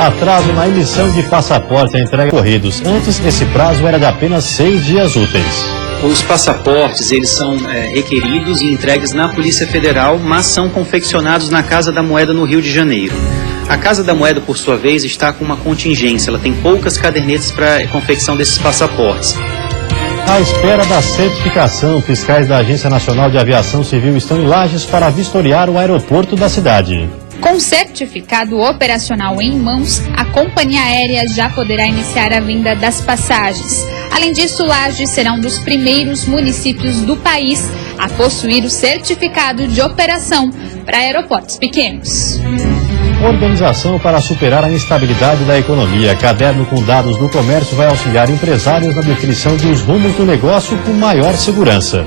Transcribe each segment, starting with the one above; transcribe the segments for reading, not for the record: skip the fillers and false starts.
Atraso na emissão de passaporte à entrega de corridos. Antes, esse prazo era de apenas 6 dias úteis. Os passaportes, eles são requeridos e entregues na Polícia Federal, mas são confeccionados na Casa da Moeda no Rio de Janeiro. A Casa da Moeda, por sua vez, está com uma contingência. Ela tem poucas cadernetas para confecção desses passaportes. À espera da certificação, fiscais da Agência Nacional de Aviação Civil estão em Lages para vistoriar o aeroporto da cidade. Com certificado operacional em mãos, a companhia aérea já poderá iniciar a venda das passagens. Além disso, Lages será um dos primeiros municípios do país a possuir o certificado de operação para aeroportos pequenos. Organização para superar a instabilidade da economia. Caderno com dados do comércio vai auxiliar empresários na definição dos rumos do negócio com maior segurança.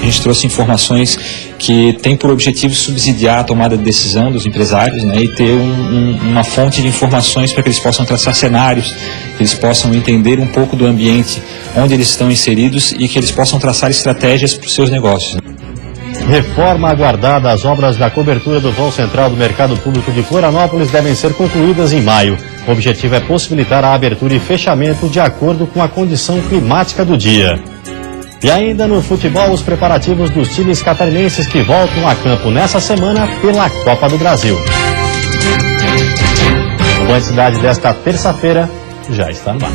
A gente trouxe informações que têm por objetivo subsidiar a tomada de decisão dos empresários, né, e ter uma fonte de informações para que eles possam traçar cenários, que eles possam entender um pouco do ambiente onde eles estão inseridos e que eles possam traçar estratégias para os seus negócios. Reforma aguardada. As obras da cobertura do vão central do Mercado Público de Florianópolis devem ser concluídas em maio. O objetivo é possibilitar a abertura e fechamento de acordo com a condição climática do dia. E ainda no futebol, os preparativos dos times catarinenses que voltam a campo nessa semana pela Copa do Brasil. A Band Cidade desta terça-feira já está no ar.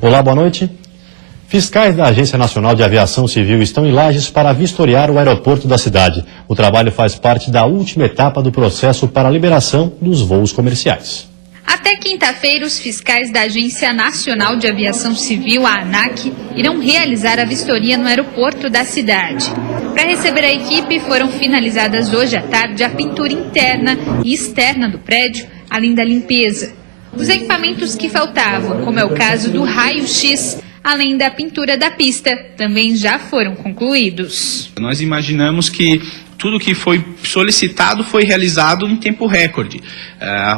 Olá, boa noite. Fiscais da Agência Nacional de Aviação Civil estão em Lages para vistoriar o aeroporto da cidade. O trabalho faz parte da última etapa do processo para a liberação dos voos comerciais. Até quinta-feira, os fiscais da Agência Nacional de Aviação Civil, a ANAC, irão realizar a vistoria no aeroporto da cidade. Para receber a equipe, foram finalizadas hoje à tarde a pintura interna e externa do prédio, além da limpeza. Os equipamentos que faltavam, como é o caso do raio-x, além da pintura da pista, também já foram concluídos. Nós imaginamos que tudo que foi solicitado foi realizado em tempo recorde.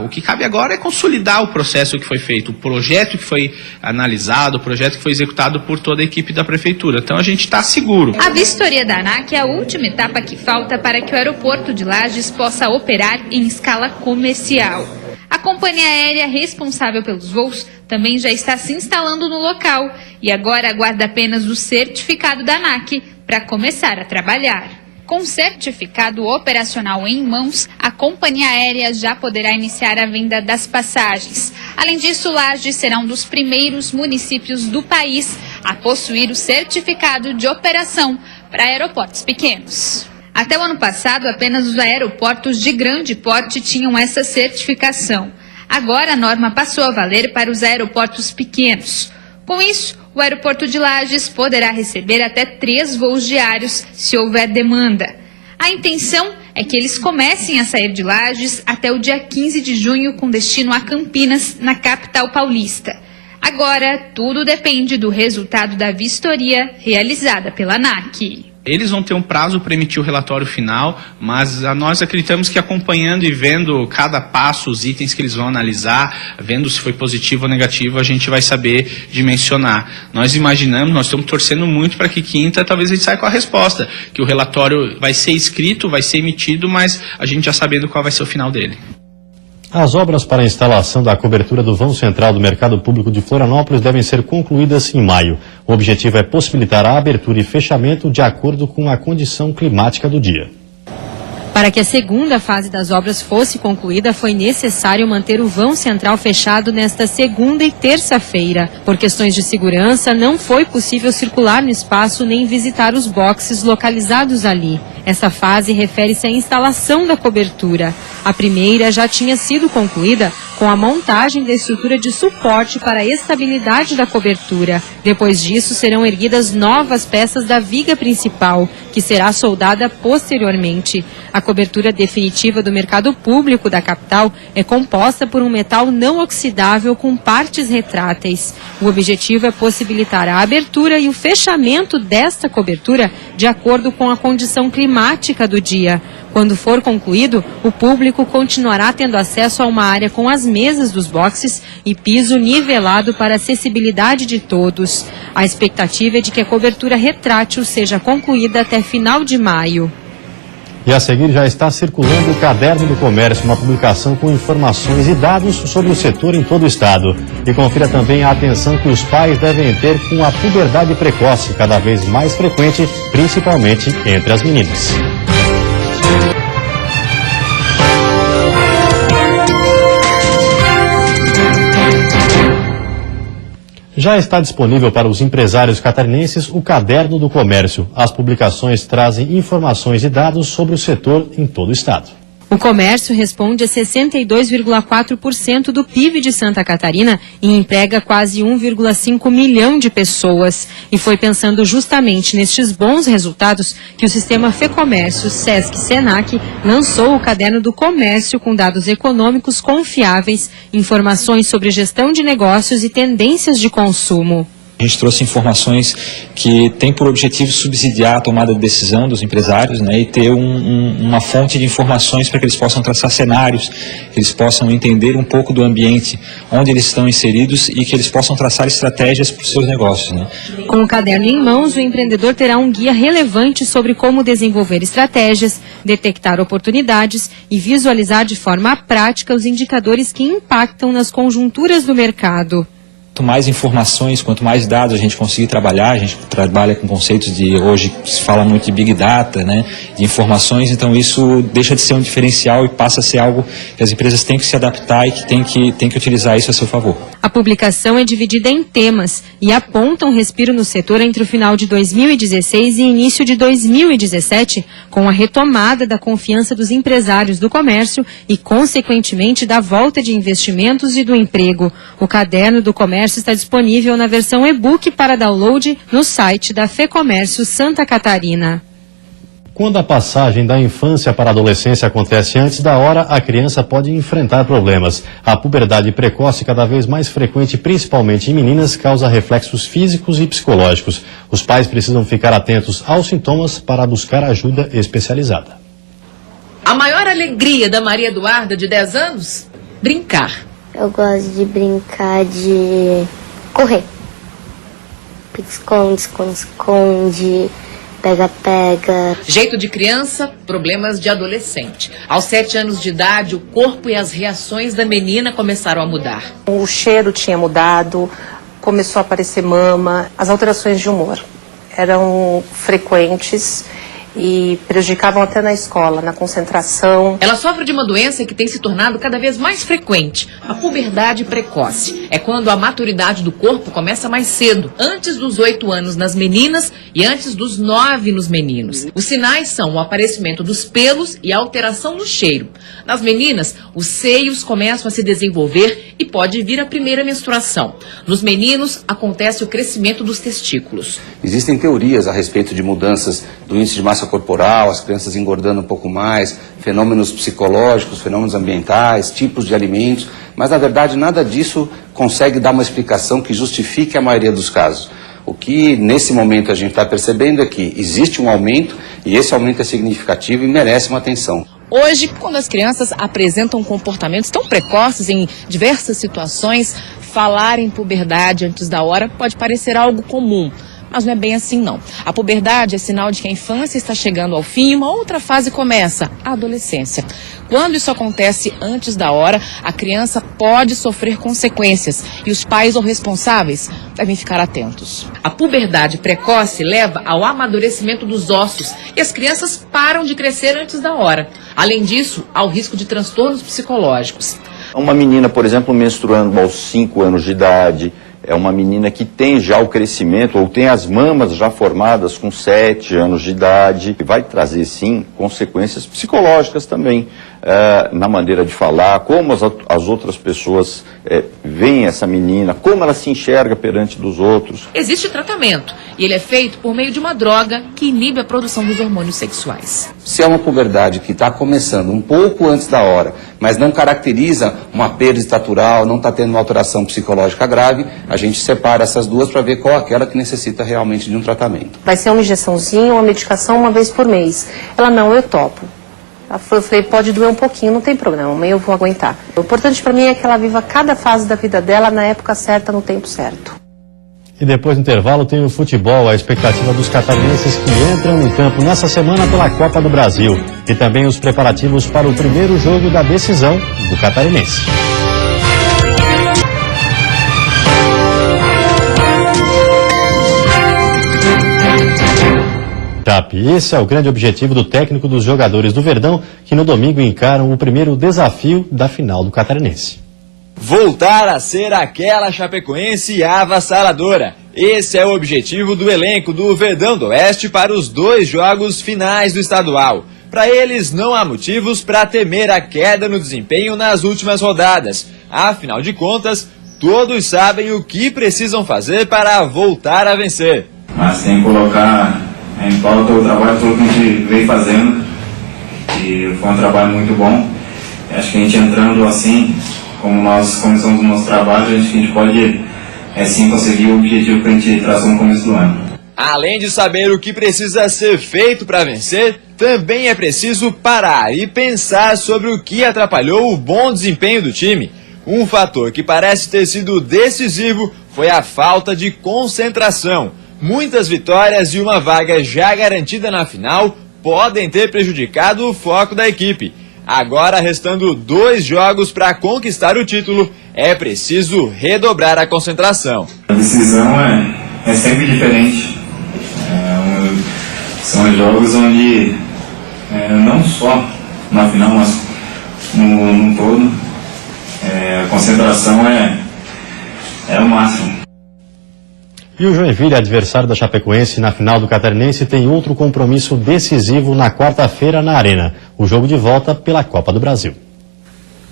O que cabe agora é consolidar o processo que foi feito, o projeto que foi analisado, o projeto que foi executado por toda a equipe da Prefeitura. Então a gente está seguro. A vistoria da ANAC é a última etapa que falta para que o aeroporto de Lages possa operar em escala comercial. A companhia aérea responsável pelos voos também já está se instalando no local e agora aguarda apenas o certificado da ANAC para começar a trabalhar. Com certificado operacional em mãos, a companhia aérea já poderá iniciar a venda das passagens. Além disso, Lages será um dos primeiros municípios do país a possuir o certificado de operação para aeroportos pequenos. Até o ano passado, apenas os aeroportos de grande porte tinham essa certificação. Agora, a norma passou a valer para os aeroportos pequenos. Com isso, o aeroporto de Lages poderá receber até 3 voos diários, se houver demanda. A intenção é que eles comecem a sair de Lages até o dia 15 de junho, com destino a Campinas, na capital paulista. Agora, tudo depende do resultado da vistoria realizada pela ANAC. Eles vão ter um prazo para emitir o relatório final, mas nós acreditamos que acompanhando e vendo cada passo, os itens que eles vão analisar, vendo se foi positivo ou negativo, a gente vai saber dimensionar. Nós imaginamos, nós estamos torcendo muito para que quinta talvez a gente saia com a resposta, que o relatório vai ser escrito, vai ser emitido, mas a gente já sabendo qual vai ser o final dele. As obras para a instalação da cobertura do vão central do Mercado Público de Florianópolis devem ser concluídas em maio. O objetivo é possibilitar a abertura e fechamento de acordo com a condição climática do dia. Para que a segunda fase das obras fosse concluída, foi necessário manter o vão central fechado nesta segunda e terça-feira. Por questões de segurança, não foi possível circular no espaço nem visitar os boxes localizados ali. Essa fase refere-se à instalação da cobertura. A primeira já tinha sido concluída com a montagem da estrutura de suporte para a estabilidade da cobertura. Depois disso, serão erguidas novas peças da viga principal, que será soldada posteriormente. A cobertura definitiva do mercado público da capital é composta por um metal não oxidável com partes retráteis. O objetivo é possibilitar a abertura e o fechamento desta cobertura de acordo com a condição climática do dia. Quando for concluído, o público continuará tendo acesso a uma área com as mesas dos boxes e piso nivelado para a acessibilidade de todos. A expectativa é de que a cobertura retrátil seja concluída até final de maio. E a seguir já está circulando o Caderno do Comércio, uma publicação com informações e dados sobre o setor em todo o estado. E confira também a atenção que os pais devem ter com a puberdade precoce, cada vez mais frequente, principalmente entre as meninas. Já está disponível para os empresários catarinenses o Caderno do Comércio. As publicações trazem informações e dados sobre o setor em todo o estado. O comércio responde a 62,4% do PIB de Santa Catarina e emprega quase 1,5 milhão de pessoas. E foi pensando justamente nestes bons resultados que o sistema FEComércio Sesc-Senac lançou o Caderno do Comércio com dados econômicos confiáveis, informações sobre gestão de negócios e tendências de consumo. A gente trouxe informações que têm por objetivo subsidiar a tomada de decisão dos empresários, né, e ter uma fonte de informações para que eles possam traçar cenários, que eles possam entender um pouco do ambiente onde eles estão inseridos e que eles possam traçar estratégias para os seus negócios. Né. Com o caderno em mãos, o empreendedor terá um guia relevante sobre como desenvolver estratégias, detectar oportunidades e visualizar de forma prática os indicadores que impactam nas conjunturas do mercado. Quanto mais informações, quanto mais dados a gente conseguir trabalhar, a gente trabalha com conceitos de, hoje se fala muito de Big Data, né, de informações, então isso deixa de ser um diferencial e passa a ser algo que as empresas têm que se adaptar e que têm que utilizar isso a seu favor. A publicação é dividida em temas e aponta um respiro no setor entre o final de 2016 e início de 2017, com a retomada da confiança dos empresários do comércio e, consequentemente, da volta de investimentos e do emprego. O Caderno do Comércio está disponível na versão e-book para download no site da FEComércio Santa Catarina. Quando a passagem da infância para a adolescência acontece antes da hora, a criança pode enfrentar problemas. A puberdade precoce, cada vez mais frequente, principalmente em meninas, causa reflexos físicos e psicológicos. Os pais precisam ficar atentos aos sintomas para buscar ajuda especializada. A maior alegria da Maria Eduarda, de 10 anos? Brincar. Eu gosto de brincar de correr. Esconde, esconde, esconde, pega-pega. Jeito de criança, problemas de adolescente. Aos 7 anos de idade, o corpo e as reações da menina começaram a mudar. O cheiro tinha mudado, começou a aparecer mama, as alterações de humor eram frequentes e prejudicavam até na escola, na concentração. Ela sofre de uma doença que tem se tornado cada vez mais frequente, a puberdade precoce. É quando a maturidade do corpo começa mais cedo, antes dos 8 anos nas meninas e antes dos 9 nos meninos. Os sinais são o aparecimento dos pelos e a alteração no cheiro. Nas meninas, os seios começam a se desenvolver e pode vir a primeira menstruação. Nos meninos, acontece o crescimento dos testículos. Existem teorias a respeito de mudanças do índice de massa corporal, as crianças engordando um pouco mais, fenômenos psicológicos, fenômenos ambientais, tipos de alimentos, mas na verdade nada disso consegue dar uma explicação que justifique a maioria dos casos. O que nesse momento a gente está percebendo é que existe um aumento e esse aumento é significativo e merece uma atenção. Hoje, quando as crianças apresentam comportamentos tão precoces em diversas situações, falar em puberdade antes da hora pode parecer algo comum. Mas não é bem assim, não. A puberdade é sinal de que a infância está chegando ao fim e uma outra fase começa, a adolescência. Quando isso acontece antes da hora, a criança pode sofrer consequências e os pais ou responsáveis devem ficar atentos. A puberdade precoce leva ao amadurecimento dos ossos e as crianças param de crescer antes da hora. Além disso, há o risco de transtornos psicológicos. Uma menina, por exemplo, menstruando aos 5 anos de idade, é uma menina que tem já o crescimento ou tem as mamas já formadas com 7 anos de idade. Vai trazer, sim, consequências psicológicas também, na maneira de falar, como as outras pessoas veem essa menina, como ela se enxerga perante dos outros. Existe tratamento e ele é feito por meio de uma droga que inibe a produção dos hormônios sexuais. Se é uma puberdade que está começando um pouco antes da hora, mas não caracteriza uma perda estatural, não está tendo uma alteração psicológica grave, a gente separa essas duas para ver qual é aquela que necessita realmente de um tratamento. Vai ser uma injeçãozinha, uma medicação uma vez por mês. Ela não, eu topo. Eu falei, pode doer um pouquinho, não tem problema, amanhã eu vou aguentar. O importante para mim é que ela viva cada fase da vida dela na época certa, no tempo certo. E depois do intervalo tem o futebol, a expectativa dos catarinenses que entram em campo nessa semana pela Copa do Brasil. E também os preparativos para o primeiro jogo da decisão do catarinense. Esse é o grande objetivo do técnico dos jogadores do Verdão, que no domingo encaram o primeiro desafio da final do Catarinense. Voltar a ser aquela Chapecoense avassaladora. Esse é o objetivo do elenco do Verdão do Oeste para os 2 jogos finais do estadual. Para eles, não há motivos para temer a queda no desempenho nas últimas rodadas. Afinal de contas, todos sabem o que precisam fazer para voltar a vencer. Mas tem que colocar em pauta o trabalho todo que a gente vem fazendo, e foi um trabalho muito bom. Acho que a gente entrando assim, como nós começamos o nosso trabalho, a gente pode sim conseguir o objetivo que a gente traçou no começo do ano. Além de saber o que precisa ser feito para vencer, também é preciso parar e pensar sobre o que atrapalhou o bom desempenho do time. Um fator que parece ter sido decisivo foi a falta de concentração. Muitas vitórias e uma vaga já garantida na final podem ter prejudicado o foco da equipe. Agora, restando 2 jogos para conquistar o título, é preciso redobrar a concentração. A decisão é sempre diferente. São jogos onde, não só na final, mas no todo, a concentração é o máximo. E o Joinville, adversário da Chapecoense na final do Catarinense, tem outro compromisso decisivo na quarta-feira na Arena, o jogo de volta pela Copa do Brasil.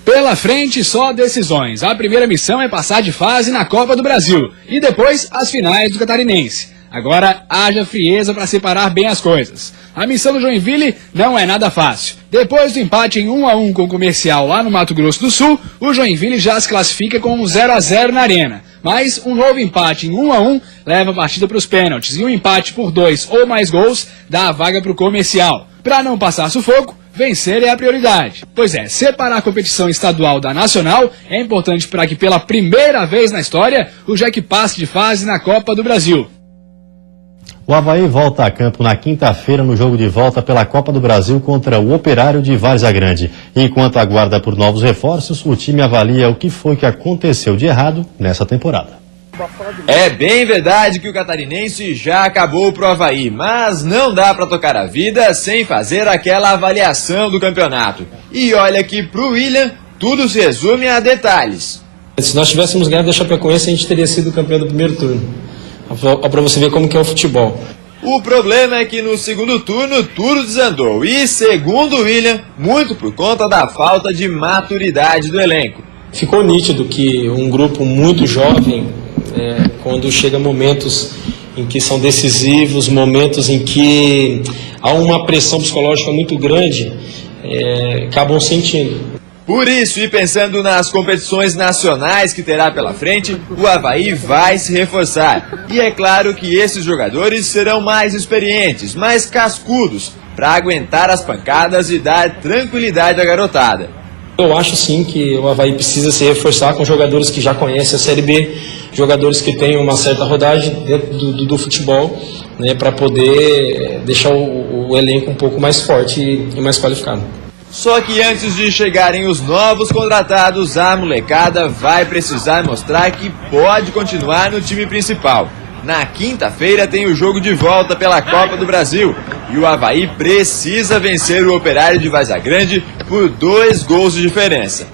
Pela frente, só decisões. A primeira missão é passar de fase na Copa do Brasil e depois as finais do Catarinense. Agora, haja frieza para separar bem as coisas. A missão do Joinville não é nada fácil. Depois do empate em 1-1 com o Comercial lá no Mato Grosso do Sul, o Joinville já se classifica com um 0-0 na Arena. Mas um novo empate em 1-1 leva a partida para os pênaltis, e um empate por 2 ou mais gols dá a vaga para o Comercial. Para não passar sufoco, vencer é a prioridade. Pois é, separar a competição estadual da nacional é importante para que pela primeira vez na história o Jack passe de fase na Copa do Brasil. O Avaí volta a campo na quinta-feira no jogo de volta pela Copa do Brasil contra o Operário de Várzea Grande. Enquanto aguarda por novos reforços, o time avalia o que foi que aconteceu de errado nessa temporada. É bem verdade que o catarinense já acabou pro Avaí, mas não dá para tocar a vida sem fazer aquela avaliação do campeonato. E olha que pro William, tudo se resume a detalhes. Se nós tivéssemos ganhado da Chapecoense, a gente teria sido campeão do primeiro turno. Para você ver como que é o futebol. O problema é que no segundo turno tudo desandou e, segundo o William, muito por conta da falta de maturidade do elenco. Ficou nítido que um grupo muito jovem, quando chega momentos em que são decisivos, momentos em que há uma pressão psicológica muito grande, acabam sentindo. Por isso, e pensando nas competições nacionais que terá pela frente, o Avaí vai se reforçar. E é claro que esses jogadores serão mais experientes, mais cascudos, para aguentar as pancadas e dar tranquilidade à garotada. Eu acho sim que o Avaí precisa se reforçar com jogadores que já conhecem a Série B, jogadores que têm uma certa rodagem dentro do futebol, para poder deixar o elenco um pouco mais forte e mais qualificado. Só que antes de chegarem os novos contratados, a molecada vai precisar mostrar que pode continuar no time principal. Na quinta-feira tem o jogo de volta pela Copa do Brasil e o Avaí precisa vencer o Operário de Várzea Grande por 2 gols de diferença.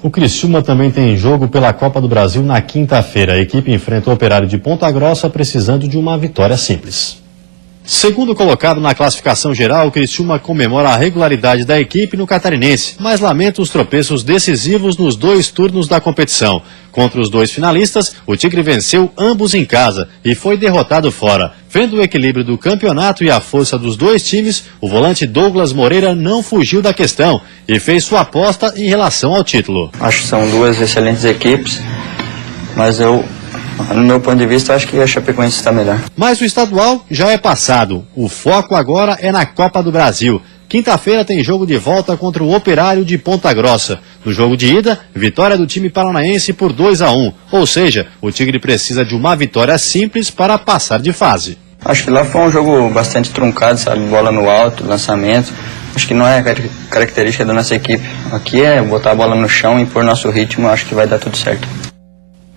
O Criciúma também tem jogo pela Copa do Brasil na quinta-feira. A equipe enfrenta o Operário de Ponta Grossa precisando de uma vitória simples. Segundo colocado na classificação geral, o Criciúma comemora a regularidade da equipe no Catarinense, mas lamenta os tropeços decisivos nos 2 turnos da competição. Contra os 2 finalistas, o Tigre venceu ambos em casa e foi derrotado fora. Vendo o equilíbrio do campeonato e a força dos 2 times, o volante Douglas Moreira não fugiu da questão e fez sua aposta em relação ao título. Acho que são 2 excelentes equipes, mas no meu ponto de vista, acho que a Chapecoense está melhor. Mas o estadual já é passado. O foco agora é na Copa do Brasil. Quinta-feira tem jogo de volta contra o Operário de Ponta Grossa. No jogo de ida, vitória do time paranaense por 2-1. Ou seja, o Tigre precisa de uma vitória simples para passar de fase. Acho que lá foi um jogo bastante truncado, sabe? Bola no alto, lançamento. Acho que não é característica da nossa equipe. Aqui é botar a bola no chão e impor nosso ritmo, acho que vai dar tudo certo.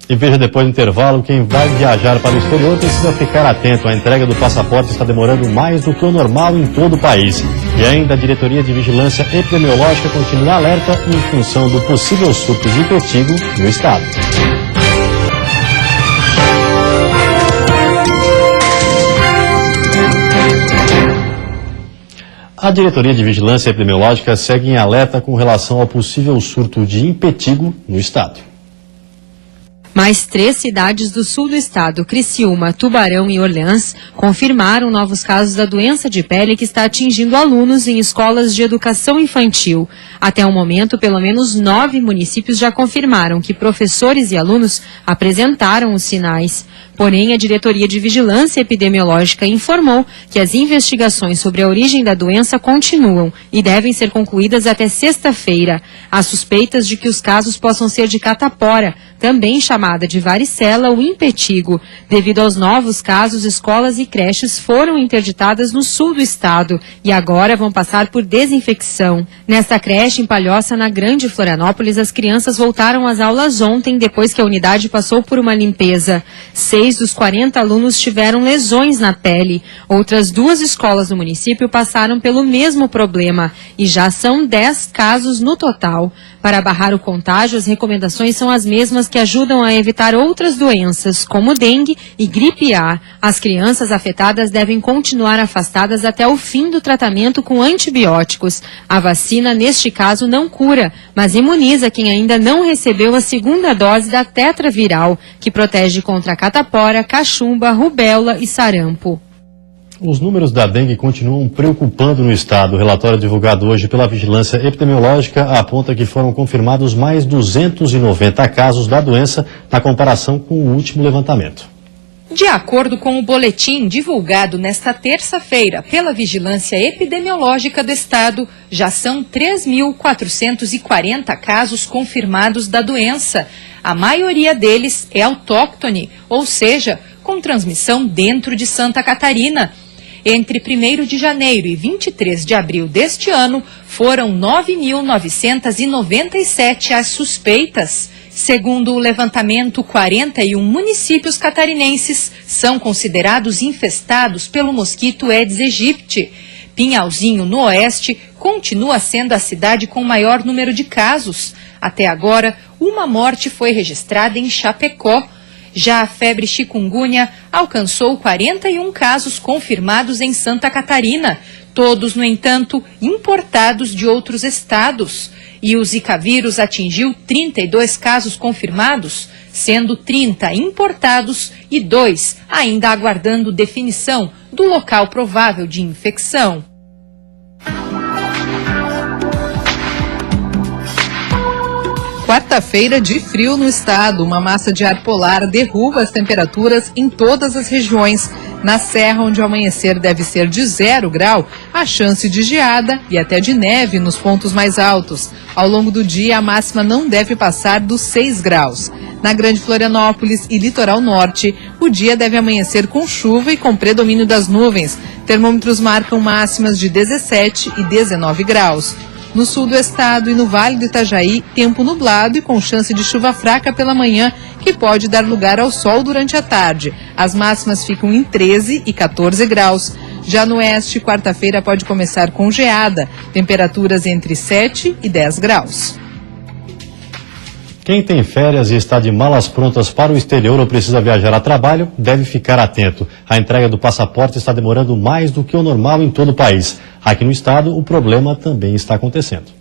E veja depois do intervalo, quem vai viajar para o exterior precisa ficar atento. A entrega do passaporte está demorando mais do que o normal em todo o país. E ainda a Diretoria de Vigilância Epidemiológica continua alerta em função do possível surto de impetigo no estado. A Diretoria de Vigilância Epidemiológica segue em alerta com relação ao possível surto de impetigo no estado. Mais 3 cidades do sul do estado, Criciúma, Tubarão e Orleans, confirmaram novos casos da doença de pele que está atingindo alunos em escolas de educação infantil. Até o momento, pelo menos 9 municípios já confirmaram que professores e alunos apresentaram os sinais. Porém, a Diretoria de Vigilância Epidemiológica informou que as investigações sobre a origem da doença continuam e devem ser concluídas até sexta-feira. Há suspeitas de que os casos possam ser de catapora, também chamada de varicela ou impetigo. Devido aos novos casos, escolas e creches foram interditadas no sul do estado e agora vão passar por desinfecção. Nesta creche, em Palhoça, na Grande Florianópolis, as crianças voltaram às aulas ontem, depois que a unidade passou por uma limpeza. 6 dos 40 alunos tiveram lesões na pele. Outras 2 escolas do município passaram pelo mesmo problema e já são 10 casos no total. Para barrar o contágio, as recomendações são as mesmas que ajudam a evitar outras doenças, como dengue e gripe A. As crianças afetadas devem continuar afastadas até o fim do tratamento com antibióticos. A vacina, neste caso, não cura, mas imuniza quem ainda não recebeu a segunda dose da tetraviral, que protege contra catapora, cachumba, rubéola e sarampo. Os números da dengue continuam preocupando no estado. O relatório divulgado hoje pela Vigilância Epidemiológica aponta que foram confirmados mais 290 casos da doença na comparação com o último levantamento. De acordo com o boletim divulgado nesta terça-feira pela Vigilância Epidemiológica do Estado, já são 3.440 casos confirmados da doença. A maioria deles é autóctone, ou seja, com transmissão dentro de Santa Catarina. Entre 1º de janeiro e 23 de abril deste ano, foram 9.997 as suspeitas. Segundo o levantamento, 41 municípios catarinenses são considerados infestados pelo mosquito Aedes aegypti. Pinhalzinho, no oeste, continua sendo a cidade com maior número de casos. Até agora, uma morte foi registrada em Chapecó. Já a febre chikungunya alcançou 41 casos confirmados em Santa Catarina, todos, no entanto, importados de outros estados. E o Zika vírus atingiu 32 casos confirmados, sendo 30 importados e 2 ainda aguardando definição do local provável de infecção. Quarta-feira de frio no estado. Uma massa de ar polar derruba as temperaturas em todas as regiões. Na serra, onde o amanhecer deve ser de 0 grau, há chance de geada e até de neve nos pontos mais altos. Ao longo do dia, a máxima não deve passar dos 6 graus. Na Grande Florianópolis e Litoral Norte, o dia deve amanhecer com chuva e com predomínio das nuvens. Termômetros marcam máximas de 17 e 19 graus. No sul do estado e no Vale do Itajaí, tempo nublado e com chance de chuva fraca pela manhã, que pode dar lugar ao sol durante a tarde. As máximas ficam em 13 e 14 graus. Já no oeste, quarta-feira pode começar com geada, temperaturas entre 7 e 10 graus. Quem tem férias e está de malas prontas para o exterior ou precisa viajar a trabalho, deve ficar atento. A entrega do passaporte está demorando mais do que o normal em todo o país. Aqui no estado, o problema também está acontecendo.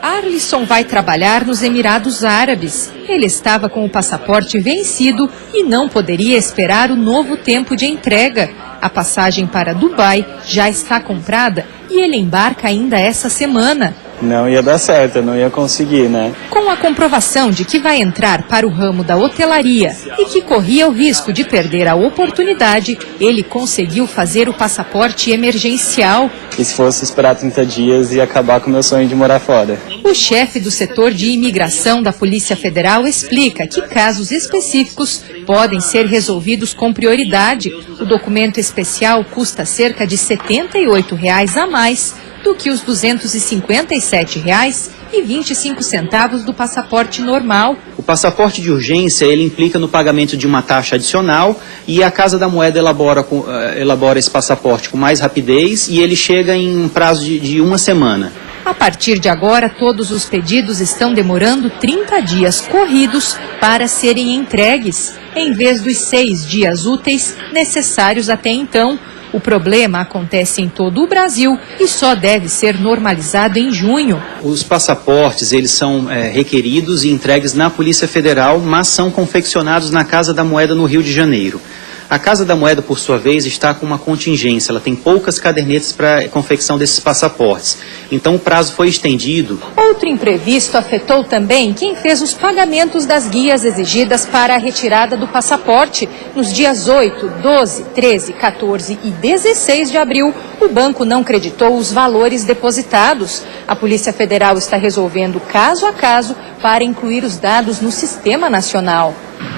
Arlisson vai trabalhar nos Emirados Árabes. Ele estava com o passaporte vencido e não poderia esperar o novo tempo de entrega. A passagem para Dubai já está comprada e ele embarca ainda essa semana. não ia dar certo, eu não ia conseguir, né? Com a comprovação de que vai entrar para o ramo da hotelaria e que corria o risco de perder a oportunidade, ele conseguiu fazer o passaporte emergencial. E se fosse esperar 30 dias, ia acabar com o meu sonho de morar fora. O chefe do setor de imigração da Polícia Federal explica que casos específicos podem ser resolvidos com prioridade. O documento especial custa cerca de R$ 78 a mais do que os R$ 257,25 do passaporte normal. O passaporte de urgência, ele implica no pagamento de uma taxa adicional e a Casa da Moeda elabora esse passaporte com mais rapidez e ele chega em um prazo de uma semana. A partir de agora, todos os pedidos estão demorando 30 dias corridos para serem entregues, em vez dos 6 dias úteis necessários até então. O problema acontece em todo o Brasil e só deve ser normalizado em junho. Os passaportes, eles são requeridos e entregues na Polícia Federal, mas são confeccionados na Casa da Moeda no Rio de Janeiro. A Casa da Moeda, por sua vez, está com uma contingência, ela tem poucas cadernetas para a confecção desses passaportes. Então o prazo foi estendido. Outro imprevisto afetou também quem fez os pagamentos das guias exigidas para a retirada do passaporte. Nos dias 8, 12, 13, 14 e 16 de abril, o banco não creditou os valores depositados. A Polícia Federal está resolvendo caso a caso para incluir os dados no Sistema Nacional.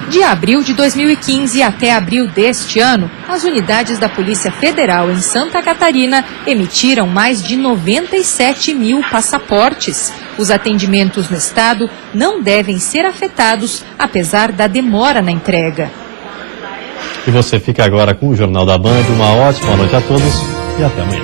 De abril de 2015 até abril deste ano, as unidades da Polícia Federal em Santa Catarina emitiram mais de 97 mil passaportes. Os atendimentos no estado não devem ser afetados, apesar da demora na entrega. E você fica agora com o Jornal da Band. Uma ótima noite a todos e até amanhã.